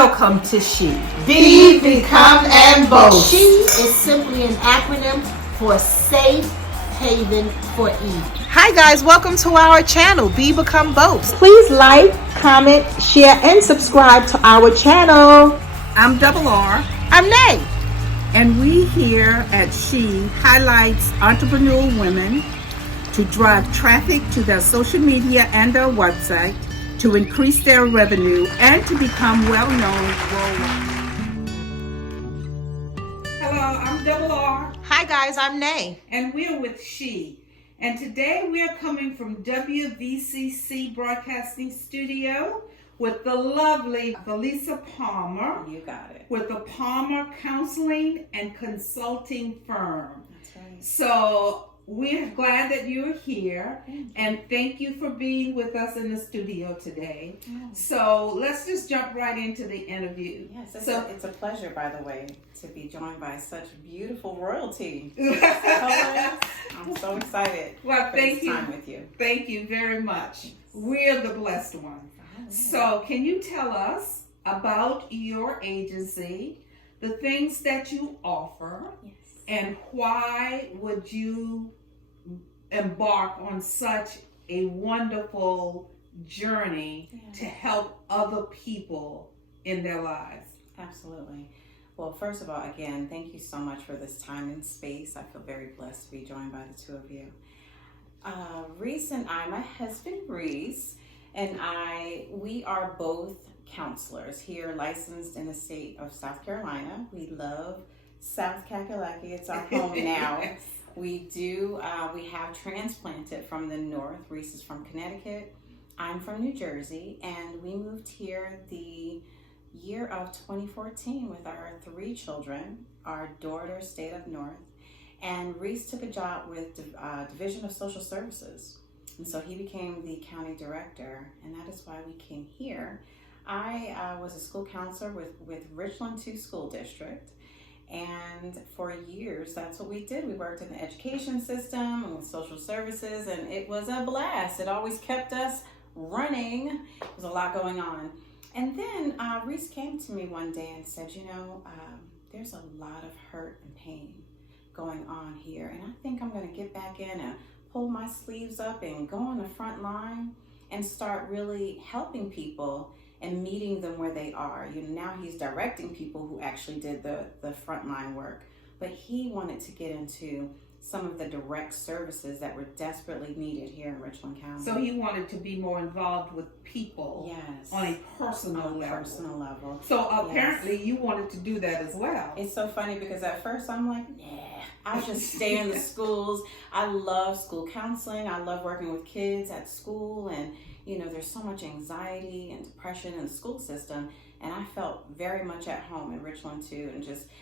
Welcome to She. Be Become and Boast. She is simply an acronym for Safe Haven for Eve. Hi guys, welcome to our channel, Be Become Boast. Please like, comment, share, and subscribe to our channel. I'm Double R. I'm Nay. And we here at She highlights entrepreneurial women to drive traffic to their social media and their website, to increase their revenue, and to become well-known worldwide. Hello, I'm Double R. Hi guys, I'm Nay. And we're with She. And today we're coming from WVCC Broadcasting Studio with the lovely VaLisa Palmer. You got it. With the Palmer Counseling and Consulting Firm. That's right. So we're glad that you're here, and thank you for being with us in the studio today. Oh. So let's just jump right into the interview. Yes, it's a pleasure, by the way, to be joined by such beautiful royalty. I'm so excited. Well, thank you. Time with you. Thank you very much. We're the blessed ones. Oh, So can you tell us about your agency, the things that you offer, yes. and why would you embark on such a wonderful journey to help other people in their lives? Absolutely. Well, first of all, again, thank you so much for this time and space. I feel very blessed to be joined by the two of you. Reese and I, my husband Reese, and we are both counselors here, licensed in the state of South Carolina. We love South Kakalaki. It's our home now. Yes. We have transplanted from the north. Reese is from Connecticut. I'm from New Jersey, and we moved here the year of 2014 with our 3 children. Our daughter stayed up north, and Reese took a job with Division of Social Services, and so he became the county director, and that is why we came here. I was a school counselor with Richland 2 School District. And for years, that's what we did. We worked in the education system and with social services, and it was a blast. It always kept us running. There was a lot going on. And then Reese came to me one day and said, there's a lot of hurt and pain going on here. And I think I'm going to get back in and pull my sleeves up and go on the front line and start really helping people and meeting them where they are. Now he's directing people who actually did the frontline work, but he wanted to get into some of the direct services that were desperately needed here in Richland County. So he wanted to be more involved with people, yes, on a personal level. So apparently you wanted to do that as well. It's so funny because at first I'm like, I'll just stay in the schools. I love school counseling. I love working with kids at school, and there's so much anxiety and depression in the school system, and I felt very much at home in Richland too,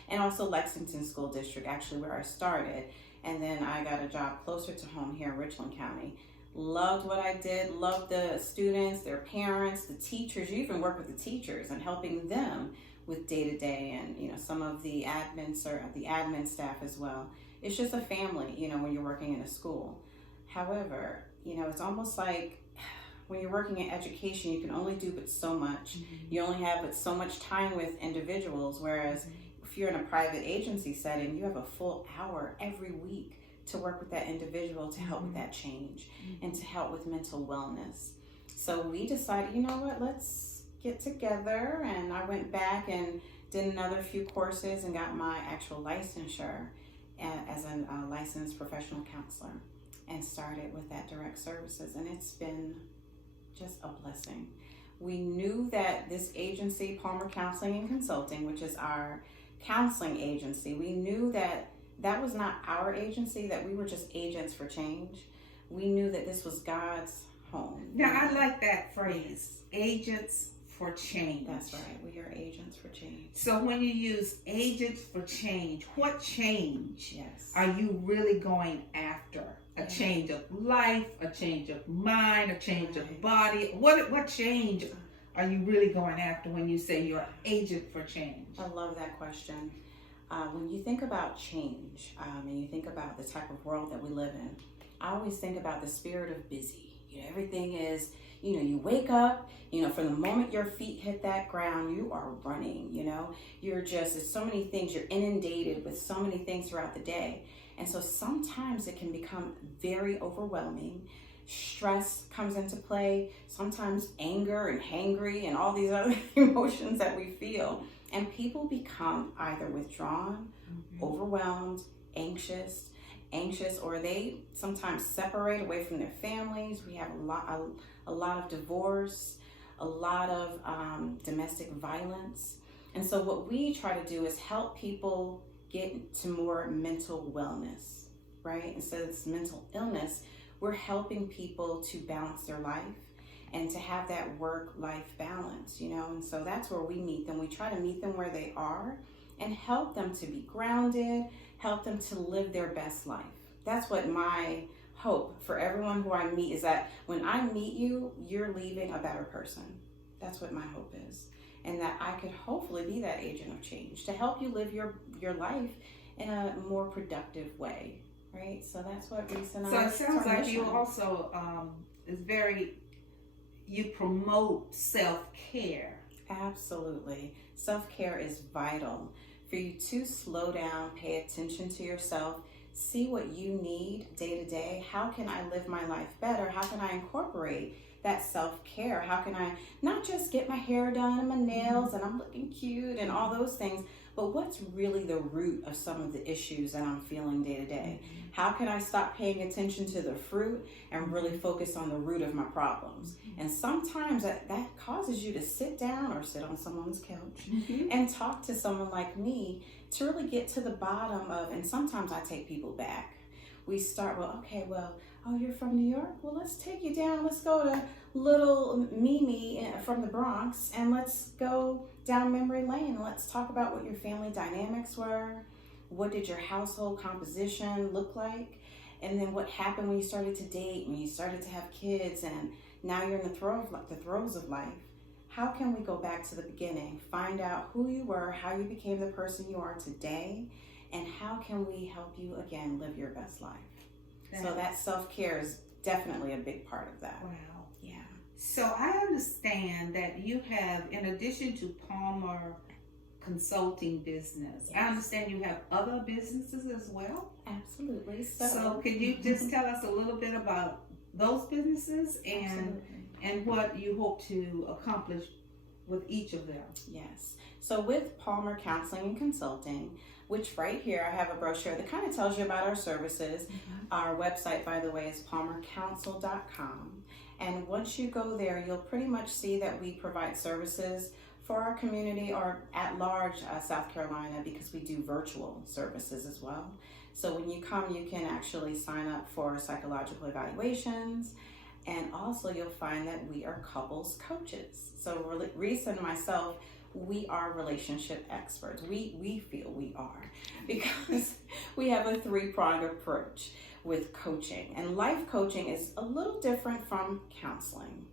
and also Lexington School District, actually where I started, and then I got a job closer to home here in Richland County. Loved what I did, loved the students, their parents, the teachers. You even work with the teachers and helping them with day-to-day, and some of the admin staff as well. It's just a family, when you're working in a school. However, it's almost like when you're working in education, you can only do but so much. Mm-hmm. You only have but so much time with individuals, whereas if you're in a private agency setting, you have a full hour every week to work with that individual to help with that change and to help with mental wellness. So we decided, let's get together, and I went back and did another few courses and got my actual licensure as a licensed professional counselor, and started with that direct services, and it's been just a blessing. We knew that this agency, Palmer Counseling and Consulting, which is our counseling agency, we knew that was not our agency, that we were just agents for change. We knew that this was God's home. Now, I like that phrase, agents for change. That's right. We are agents for change. So when you use agents for change, what change are you really going after? A change of life, a change of mind, a change of body. What change are you really going after when you say you're an agent for change? I love that question. When you think about change and you think about the type of world that we live in, I always think about the spirit of busy. everything is, you wake up, from the moment your feet hit that ground, you are running, there's so many things, you're inundated with so many things throughout the day. And so sometimes it can become very overwhelming. Stress comes into play, sometimes anger and hangry and all these other emotions that we feel. And people become either withdrawn, overwhelmed, anxious, or they sometimes separate away from their families. We have a lot of divorce, a lot of domestic violence. And so what we try to do is help people get to more mental wellness, right? Instead of this mental illness, we're helping people to balance their life and to have that work-life balance, and so that's where we meet them. We try to meet them where they are and help them to be grounded, help them to live their best life. That's what my hope for everyone who I meet is, that when I meet you, you're leaving a better person. That's what my hope is. And that I could hopefully be that agent of change to help you live your life in a more productive way, right? So that's what Reese and I. So it sounds like you also you promote self-care. Absolutely. Self-care is vital for you to slow down, pay attention to yourself, see what you need day to day. How can I live my life better? How can I incorporate that self-care? How can I not just get my hair done and my nails and I'm looking cute and all those things, but what's really the root of some of the issues that I'm feeling day to day? How can I stop paying attention to the fruit and really focus on the root of my problems? And sometimes that causes you to sit down or sit on someone's couch and talk to someone like me to really get to the bottom of, and sometimes I take people back. We start, oh, you're from New York? Well, let's take you down. Let's go to little Mimi from the Bronx, and let's go down memory lane. Let's talk about what your family dynamics were. What did your household composition look like? And then what happened when you started to date, when you started to have kids, and now you're in the throes of life. How can we go back to the beginning, find out who you were, how you became the person you are today, and how can we help you, again, live your best life? So that self-care is definitely a big part of that. Wow. Yeah. So I understand that you have, in addition to Palmer consulting business, I understand you have other businesses as well? Absolutely. So can you just tell us a little bit about those businesses and what you hope to accomplish with each of them? Yes. So with Palmer Counseling and Consulting, which right here I have a brochure that kind of tells you about our services. Our website, by the way, is palmercounsel.com. And once you go there, you'll pretty much see that we provide services for our community or at large South Carolina, because we do virtual services as well. So when you come, you can actually sign up for psychological evaluations. And also you'll find that we are couples coaches. So Reese and myself, we are relationship experts. We feel we are, because we have a three-pronged approach with coaching. And life coaching is a little different from counseling.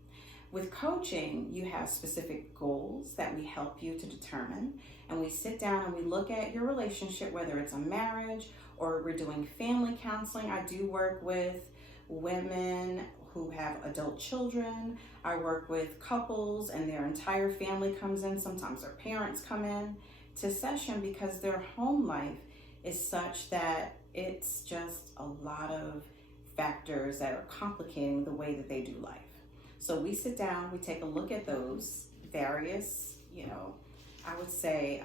With coaching, you have specific goals that we help you to determine. And we sit down and we look at your relationship, whether it's a marriage or we're doing family counseling. I do work with women who have adult children. I work with couples and their entire family comes in. Sometimes their parents come in to session because their home life is such that it's just a lot of factors that are complicating the way that they do life. So we sit down, we take a look at those various, I would say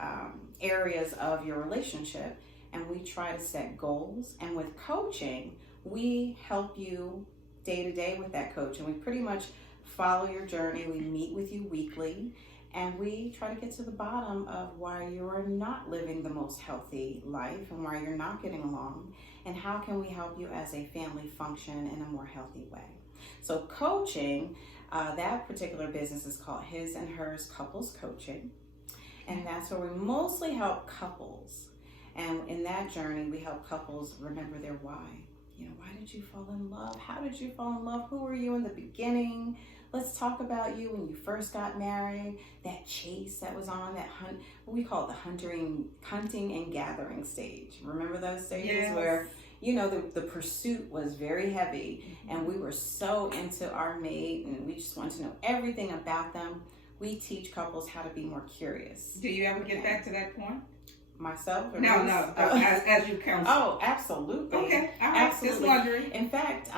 areas of your relationship, and we try to set goals. And with coaching, we help you day to day with that coach, and we pretty much follow your journey. We meet with you weekly, and we try to get to the bottom of why you are not living the most healthy life and why you're not getting along, and how can we help you as a family function in a more healthy way. So coaching, that particular business is called His and Hers Couples Coaching, and that's where we mostly help couples. And in that journey, we help couples remember their why. Why did you fall in love? How did you fall in love? Who were you in the beginning? Let's talk about you when you first got married, that chase that was on, that what we call it the hunting and gathering stage. Remember those stages? Yes. Where the pursuit was very heavy, and we were so into our mate, and we just wanted to know everything about them. We teach couples how to be more curious. Do you ever get back to that point? Myself? Or No, as you counsel. Oh, absolutely. Okay, all right. Absolutely. Just wondering. In fact,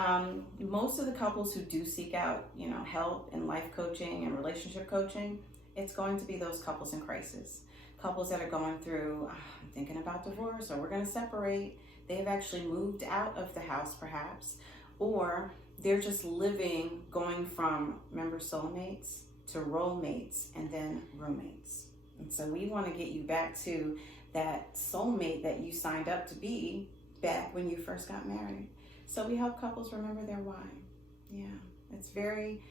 most of the couples who do seek out, help in life coaching and relationship coaching, it's going to be those couples in crisis. Couples that are going through, I'm thinking about divorce, or we're going to separate. They've actually moved out of the house, perhaps, or they're just living, going from, remember, soulmates to role mates and then roommates. And so we want to get you back to that soulmate that you signed up to be back when you first got married. So we help couples remember their why. Yeah, it's very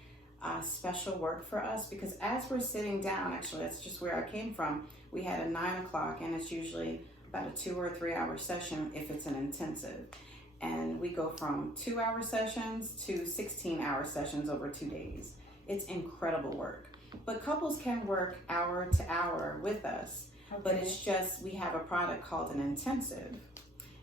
special work for us, because as we're sitting down, actually, that's just where I came from. We had a 9 o'clock, and it's usually about a 2 or 3 hour session if it's an intensive. And we go from 2-hour sessions to 16-hour sessions over 2 days. It's incredible work. But couples can work hour to hour with us. Okay. But it's just, we have a product called an intensive.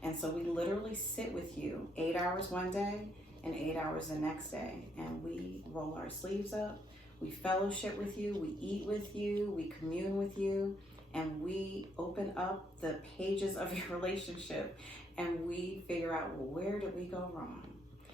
And so we literally sit with you 8 hours one day and 8 hours the next day. And we roll our sleeves up. We fellowship with you. We eat with you. We commune with you. And we open up the pages of your relationship. And we figure out, well, where did we go wrong?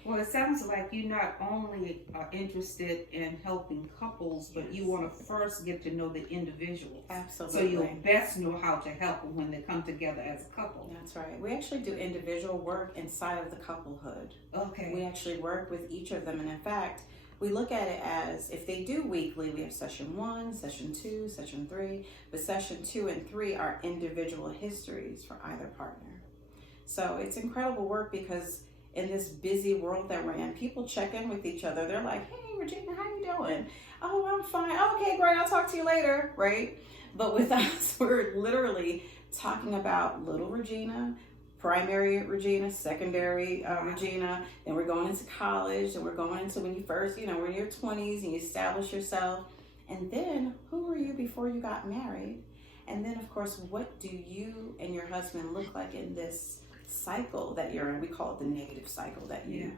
Well, it sounds like you not only are interested in helping couples, but you want to first get to know the individuals. Absolutely. So you'll best know how to help them when they come together as a couple. That's right. We actually do individual work inside of the couplehood. Okay. We actually work with each of them. And in fact, we look at it as, if they do weekly, we have session 1, session 2, session 3. But session 2 and 3 are individual histories for either partner. So it's incredible work, because in this busy world that we're in, people check in with each other. They're like, hey, Regina, how you doing? Oh, I'm fine. Okay, great. I'll talk to you later, right? But with us, we're literally talking about little Regina, primary Regina, secondary Regina, then we're going into college, and we're going into when you first, we're in your 20s and you establish yourself. And then, who were you before you got married? And then, of course, what do you and your husband look like in this cycle that you're in? We call it the negative cycle that you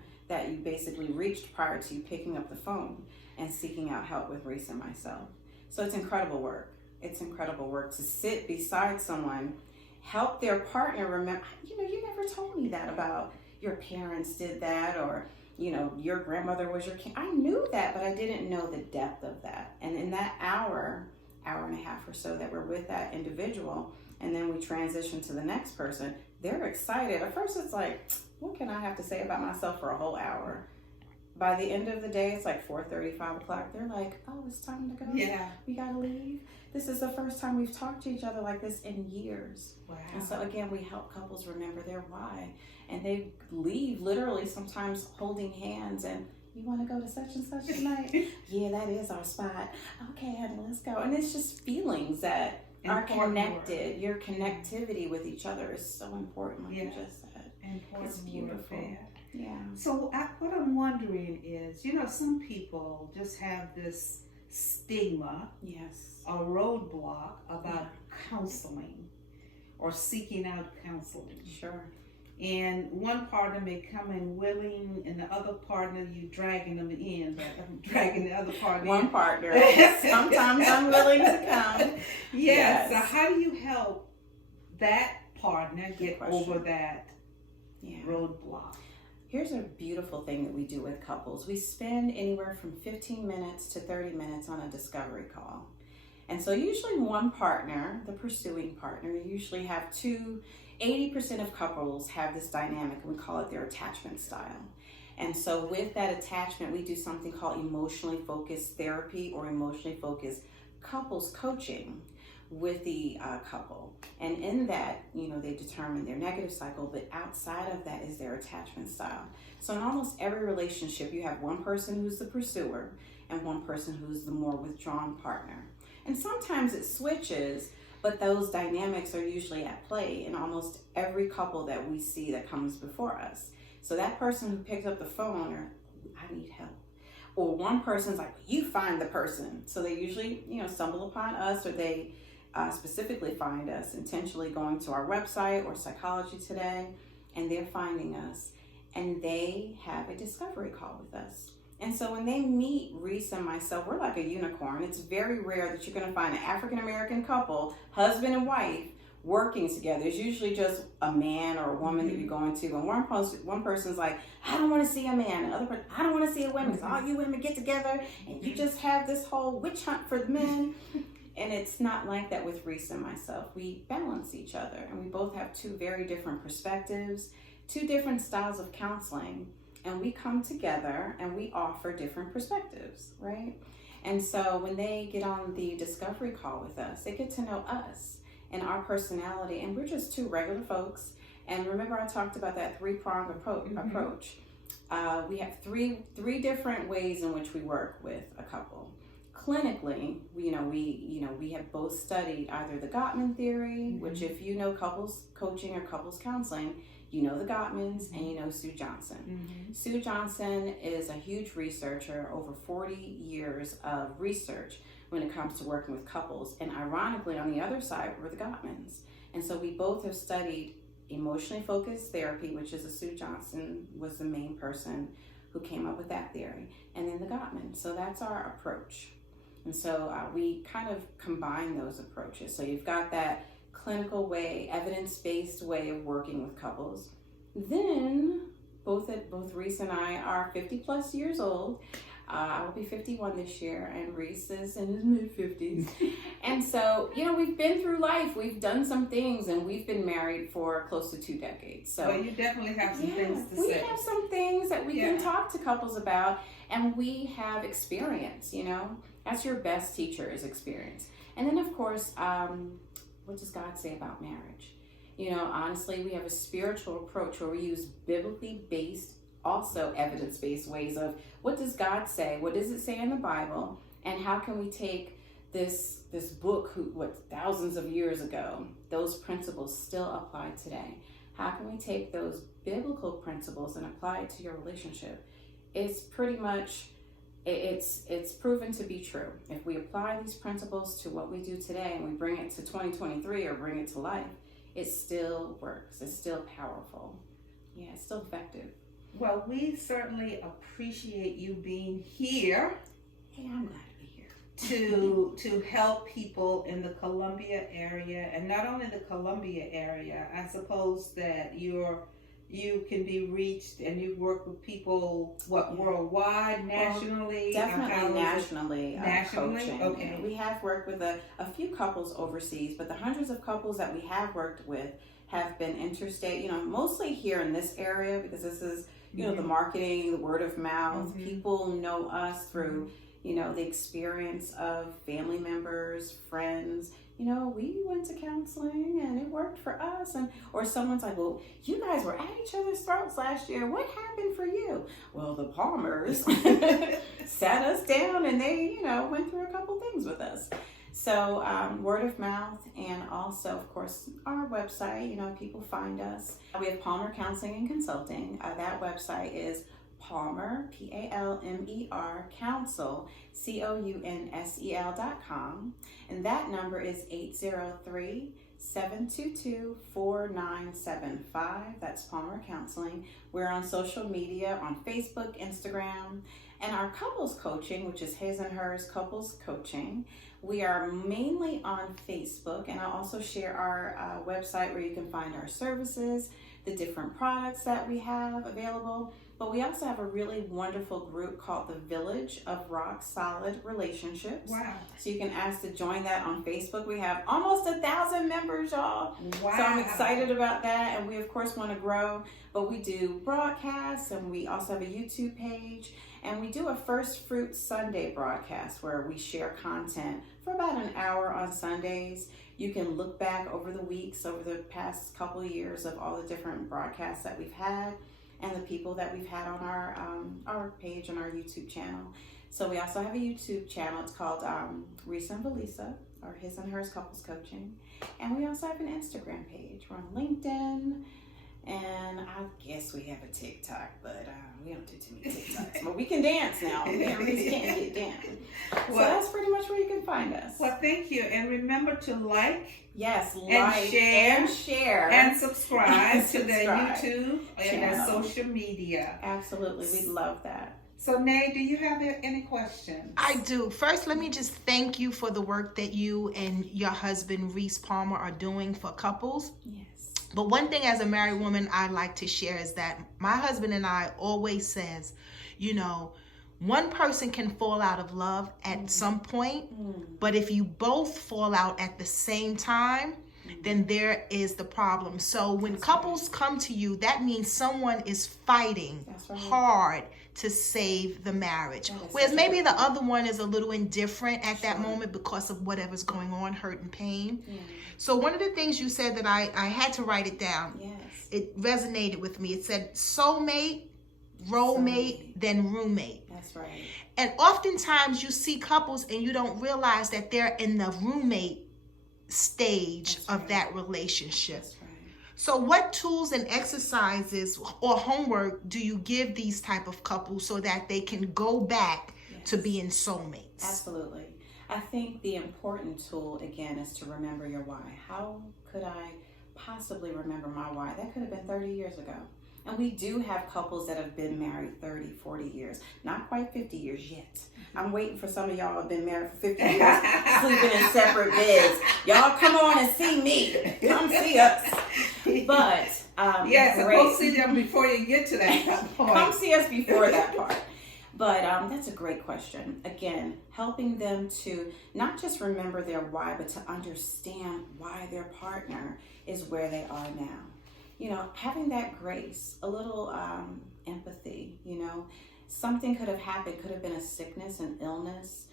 basically reached prior to you picking up the phone and seeking out help with Reese and myself. So it's incredible work. It's incredible work to sit beside someone, help their partner remember, you never told me that about your parents did that, or your grandmother was your king. I knew that, but I didn't know the depth of that. And in that hour and a half or so that we're with that individual, and then we transition to the next person, they're excited. At first it's like, what can I have to say about myself for a whole hour? By the end of the day, it's like 4:30, 5 o'clock. They're like, oh, it's time to go. Yeah. We gotta leave. This is the first time we've talked to each other like this in years. Wow. And so again, we help couples remember their why. And they leave literally sometimes holding hands, and you want to go to such and such tonight? Yeah, that is our spot. Okay, honey, let's go. And it's just feelings that are connected. Your connectivity with each other is so important, like you just said. It's beautiful. Yeah. So what I'm wondering is, some people just have this stigma, yes, a roadblock about counseling or seeking out counseling. Sure. And one partner may come in willing, and the other partner, you dragging them in, dragging the other partner One in. partner, sometimes unwilling to come. Yes. So how do you help that partner get question. over that Yeah. roadblock? Here's a beautiful thing that we do with couples. We spend anywhere from 15 minutes to 30 minutes on a discovery call. And so usually one partner, the pursuing partner, usually have 80% of couples have this dynamic, and we call it their attachment style. And so with that attachment, we do something called emotionally focused therapy or emotionally focused couples coaching with the couple. And in that, they determine their negative cycle, but outside of that is their attachment style. So in almost every relationship, you have one person who's the pursuer and one person who's the more withdrawn partner. And sometimes it switches, but those dynamics are usually at play in almost every couple that we see that comes before us. So that person who picks up the phone, or I need help. Or one person's like, you find the person. So they usually, stumble upon us, or they specifically find us intentionally going to our website or Psychology Today. and they're finding us, and they have a discovery call with us. And so when they meet Reese and myself, we're like a unicorn. It's very rare that you're going to find an African-American couple, husband and wife, working together. It's usually just a man or a woman that you're going to, and one person's like, I don't want to see a man, and the other person, I don't want to see a woman, because all you women get together and you just have this whole witch hunt for the men. And it's not like that with Reese and myself. We balance each other, and we both have two very different perspectives, two different styles of counseling, and we come together and we offer different perspectives, right? And so when they get on the discovery call with us, they get to know us and our personality, and we're just two regular folks. And remember, I talked about that three-pronged approach. We have three different ways in which we work with a couple. Clinically, we have both studied either the Gottman theory, which if you know couples coaching or couples counseling, you know the Gottmans and you know Sue Johnson. Sue Johnson is a huge researcher, over 40 years of research when it comes to working with couples. And ironically, on the other side were the Gottmans. And so we both have studied emotionally focused therapy, which is Sue Johnson was the main person who came up with that theory, and then the Gottman. So that's our approach. And so we kind of combine those approaches. So you've got that clinical way, evidence-based way of working with couples. Then both Reese and I are 50 plus years old. I will be 51 this year, and Reese is in his mid-50s. And so, we've been through life. We've done some things, and we've been married for close to 2 decades. So well, you definitely have some things to we say. We have some things that we can talk to couples about, and we have experience, That's your best teacher, is experience. And then, of course, what does God say about marriage? Honestly, we have a spiritual approach where we use biblically based, also evidence-based ways of what does God say? What does it say in the Bible? And how can we take this book, thousands of years ago, those principles still apply today? How can we take those biblical principles and apply it to your relationship? It's pretty much, it's proven to be true. If we apply these principles to what we do today and we bring it to 2023 or bring it to life, it still works. It's still powerful. Yeah, it's still effective. Well, we certainly appreciate you being here. Hey, I'm glad to be here. To help people in the Columbia area, and not only the Columbia area. I suppose that you can be reached, and you work with people worldwide, nationally. Definitely nationally. Coaching. Okay. We have worked with a few couples overseas, but the hundreds of couples that we have worked with have been interstate. Mostly here in this area, because this is the marketing, the word of mouth. People know us through the experience of family members, friends. We went to counseling and it worked for us. Or someone's like, well, you guys were at each other's throats last year. What happened for you? Well, the Palmers sat us down and they, went through a couple things with us. So word of mouth, and also, of course, our website, people find us. We have Palmer Counseling and Consulting. That website is Palmer, Palmer, Counsel, COUNSEL.com. And that number is 803-722-4975. That's Palmer Counseling. We're on social media, on Facebook, Instagram, and our couples coaching, which is his and hers couples coaching. We are mainly on Facebook, and I'll also share our website where you can find our services, the different products that we have available. But we also have a really wonderful group called the Village of Rock Solid Relationships. Wow. So you can ask to join that on Facebook. We have almost 1,000 members, y'all. Wow. So I'm excited about that. And we, of course, want to grow. But we do broadcasts, and we also have a YouTube page. And we do a First Fruit Sunday broadcast where we share content for about an hour on Sundays. You can look back over the weeks, over the past couple of years of all the different broadcasts that we've had and the people that we've had on our page and our YouTube channel. So we also have a YouTube channel. It's called Reese and VaLisa, or His and Hers Couples Coaching. And we also have an Instagram page. We're on LinkedIn. And I guess we have a TikTok, but we don't do too many TikToks. But we can dance now. Reese can't get down. So that's pretty much where you can find us. Well, thank you. And remember to like. Yes, like and share. And subscribe to the YouTube and channel. the social media. Absolutely. We'd love that. So, Nay, do you have any questions? I do. First, let me just thank you for the work that you and your husband, Reese Palmer, are doing for couples. Yes. But one thing as a married woman I'd like to share is that my husband and I always says, you know, one person can fall out of love at some point, but if you both fall out at the same time, then there is the problem. So when couples come to you, that means someone is fighting hard to save the marriage. Whereas maybe the other one is a little indifferent at that moment because of whatever's going on, hurt and pain. So one of the things you said that I had to write it down. Yes. It resonated with me. It said soulmate, roommate, then roommate. That's right. And oftentimes you see couples and you don't realize that they're in the roommate stage of that relationship. That's right. So what tools and exercises or homework do you give these type of couples so that they can go back to being soulmates? Absolutely. I think the important tool, again, is to remember your why. How could I possibly remember my why? That could have been 30 years ago. And we do have couples that have been married 30, 40 years. Not quite 50 years yet. I'm waiting for some of y'all who have been married for 50 years, sleeping in separate beds. Y'all come on and see me. Come see us. But, yes, go see them before you get to that point. Come see us before that part. But that's a great question. Again, helping them to not just remember their why, but to understand why their partner is where they are now. You know, having that grace, a little empathy, you know, something could have happened, could have been a sickness, an illness.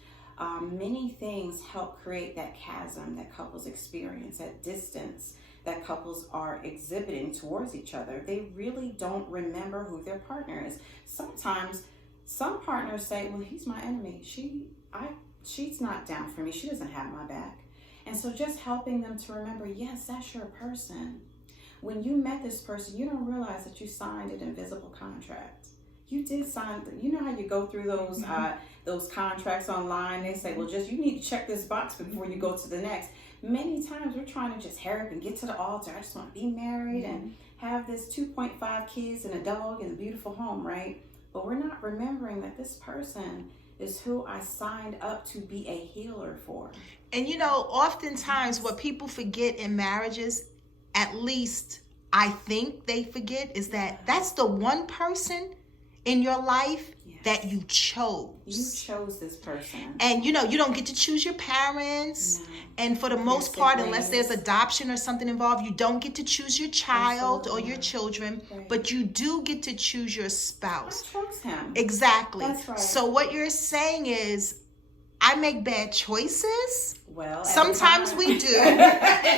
Many things help create that chasm that couples experience, that distance that couples are exhibiting towards each other. They really don't remember who their partner is. Sometimes some partners say, well, he's my enemy. She's not down for me. She doesn't have my back. And so just helping them to remember, yes, that's your person. When you met this person, you don't realize that you signed an invisible contract. You did sign, you know how you go through those contracts online? They say, well, just you need to check this box before you go to the next. Many times we're trying to just hurry up and get to the altar. I just want to be married and have this 2.5 kids and a dog and a beautiful home, right? But we're not remembering that this person is who I signed up to be a healer for. And you know, oftentimes what people forget in marriages, at least I think they forget, is that that's the one person in your life that you chose. You chose this person. And you know, you don't get to choose your parents. No. And for the most part, unless there's adoption or something involved, you don't get to choose your child or your children, but you do get to choose your spouse. I chose him. Exactly. That's right. So what you're saying is, I make bad choices. Well, sometimes we do.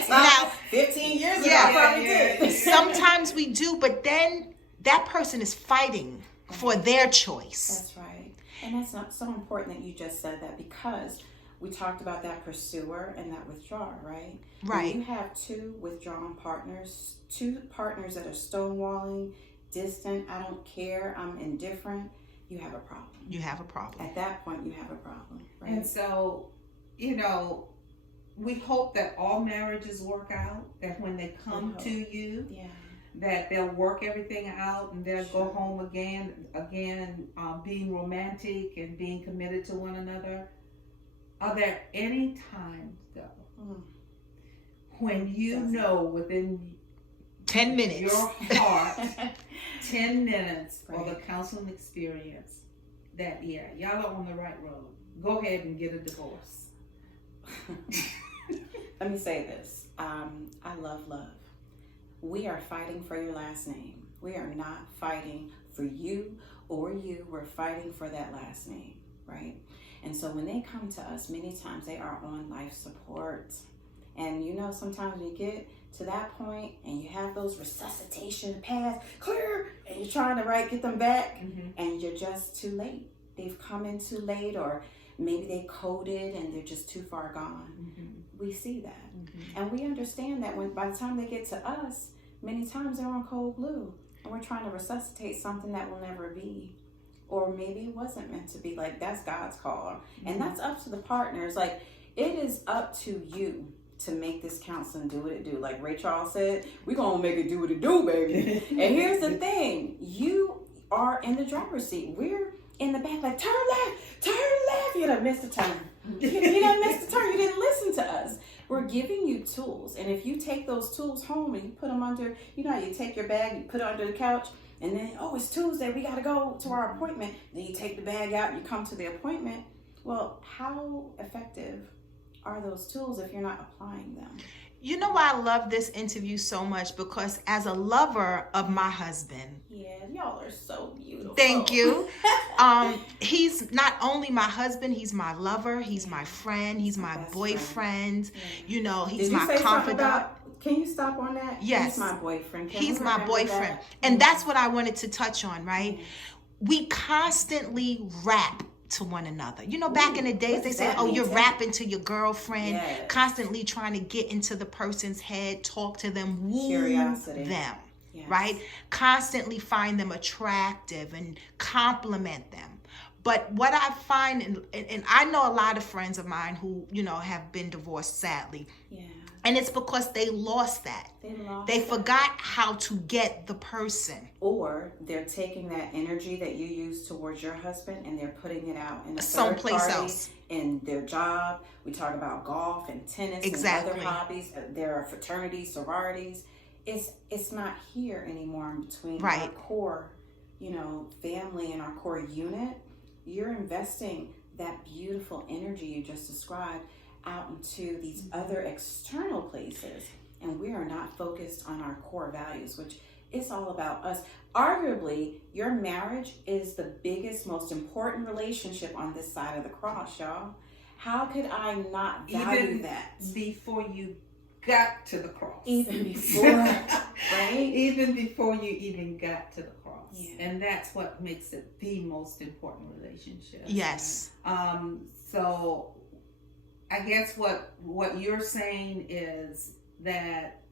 Now, 15 years ago, I probably did. Sometimes we do, but then that person is fighting for their choice. That's right. And that's not so important that you just said that, because we talked about that pursuer and that withdrawer, right? Right. When you have two withdrawn partners, two partners that are stonewalling, distant, I don't care, I'm indifferent, you have a problem. You have a problem. At that point, you have a problem, right? And so, you know, we hope that all marriages work out, that when they come to you, that they'll work everything out and they'll go home again, being romantic and being committed to one another. Are there any times, though, when you know within 10 minutes your heart, 10 minutes of the counseling experience, that y'all are on the right road, go ahead and get a divorce? Let me say this. I love love. We are fighting for your last name. We are not fighting for you or you. We're fighting for that last name, right? And so when they come to us, many times they are on life support. And you know, sometimes when you get to that point and you have those resuscitation paths, clear, and you're trying to get them back, and you're just too late. They've come in too late, or maybe they coded and they're just too far gone. We see that. And we understand that by the time they get to us, many times they're on cold glue, and we're trying to resuscitate something that will never be. Or maybe it wasn't meant to be. Like, that's God's call. And that's up to the partners. Like, it is up to you to make this counseling do what it do. Like Ray Charles said, we're going to make it do what it do, baby. And here's the thing. You are in the driver's seat. We're in the back like, turn left. You done missed a turn. You done missed a turn. You didn't listen to us. We're giving you tools. And if you take those tools home and you put them under, you know how you take your bag, you put it under the couch, and then, oh, it's Tuesday, we got to go to our appointment. Then you take the bag out and you come to the appointment. Well, how effective are those tools if you're not applying them? You know why I love this interview so much? Because as a lover of my husband, Yeah, y'all are so beautiful. thank you. He's not only my husband, he's my lover, he's my friend, he's my Best boyfriend. You know, he's Did you my say something confidant. about, can you stop on that? Yes. He's my boyfriend. Can He's we my remember boyfriend. that? And that's what I wanted to touch on, right? We constantly rap to one another. You know, back in the days, what they does said, that oh, mean? you're Tell rapping to your girlfriend, Yes. constantly trying to get into the person's head, talk to them, woo Curiosity. them, Yes. right? Constantly find them attractive and compliment them. But what I find, and I know a lot of friends of mine who, you know, have been divorced, sadly. Yeah. And it's because they lost that. They forgot how to get the person. Or they're taking that energy that you use towards your husband and they're putting it out in a Someplace third party, else. in their job. We talk about golf and tennis Exactly. and other hobbies. There are fraternities, sororities. It's not here anymore in between Right. our core, you know, family and our core unit. You're investing that beautiful energy you just described out into these other external places, and we are not focused on our core values, which is all about us. Arguably, your marriage is the biggest, most important relationship on this side of the cross, y'all. How could I not value Even that? before you got to the cross. Even before, right? Even before you even got to the cross. Yeah. And that's what makes it the most important relationship. Yes. So I guess what you're saying is that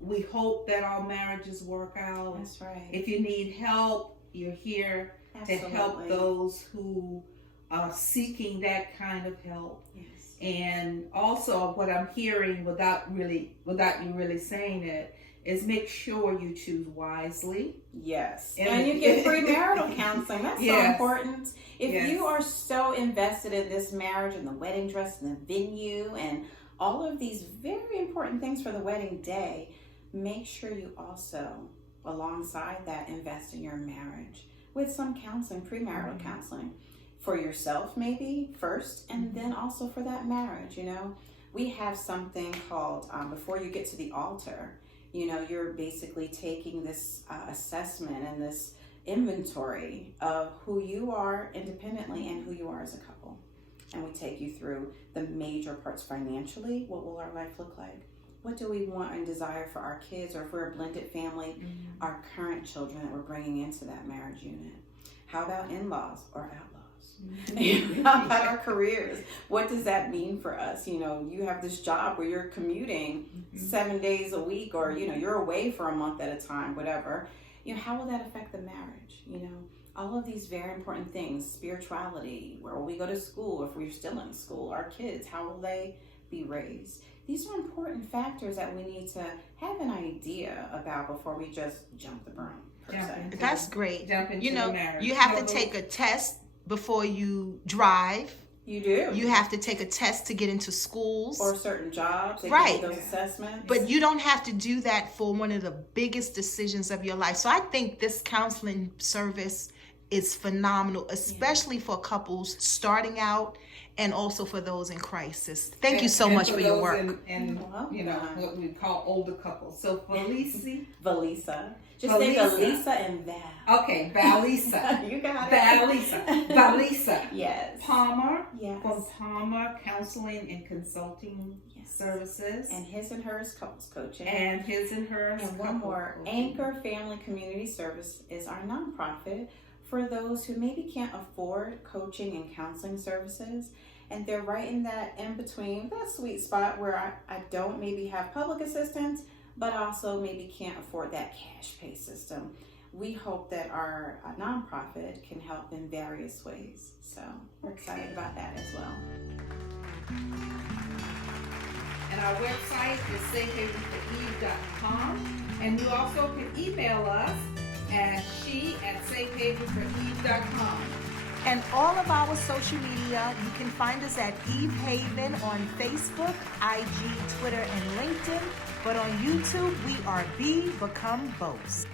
we hope that our marriages work out. That's right. If you need help, you're here Absolutely. to help those who are seeking that kind of help. Yes. And also what I'm hearing without you really saying it is make sure you choose wisely. Yes. And- And you get premarital counseling. That's so Yes. important. If Yes. you are so invested in this marriage and the wedding dress and the venue and all of these very important things for the wedding day, make sure you also, alongside that, invest in your marriage with some counseling, premarital counseling for yourself maybe first, and then also for that marriage. You know, we have something called before you get to the altar, you know, you're basically taking this assessment and this inventory of who you are independently and who you are as a couple. And we take you through the major parts financially. What will our life look like? What do we want and desire for our kids, or if we're a blended family, our current children that we're bringing into that marriage unit? How about in-laws or outlaws? How about our careers? What does that mean for us? You know, you have this job where you're commuting 7 days a week, or, you know, you're away for a month at a time, whatever. You know, how will that affect the marriage? You know, all of these very important things, spirituality, where will we go to school if we're still in school, our kids, how will they be raised? These are important factors that we need to have an idea about before we just jump the broom, per se. That's great. Jump into You know, the marriage. you have to take a test before you drive. You do. You have to take a test to get into schools. Or certain jobs, they Right. give you those assessments. But you don't have to do that for one of the biggest decisions of your life. So I think this counseling service is phenomenal, especially for couples starting out and also for those in crisis. Thank you so And much for your those work. And you know, what we call older couples. So VaLisa. VaLisa. Just say VaLisa. VaLisa and Val. Okay, VaLisa. You got it. VaLisa. Yes. Palmer. Yes. From Palmer Counseling and Consulting Services. And his and hers couples coaching. And his and hers. And one more, Anchor Family Community Service is our nonprofit for those who maybe can't afford coaching and counseling services, and they're right in that in between, that sweet spot where I don't maybe have public assistance, but also maybe can't afford that cash pay system. We hope that our nonprofit can help in various ways. So we're excited about that as well. And our website is safehavenforeve.com. And you also can email us at she@safehavenforeve.com. And all of our social media, you can find us at Eve Haven on Facebook, IG, Twitter, and LinkedIn. But on YouTube, we are Be Become Boast.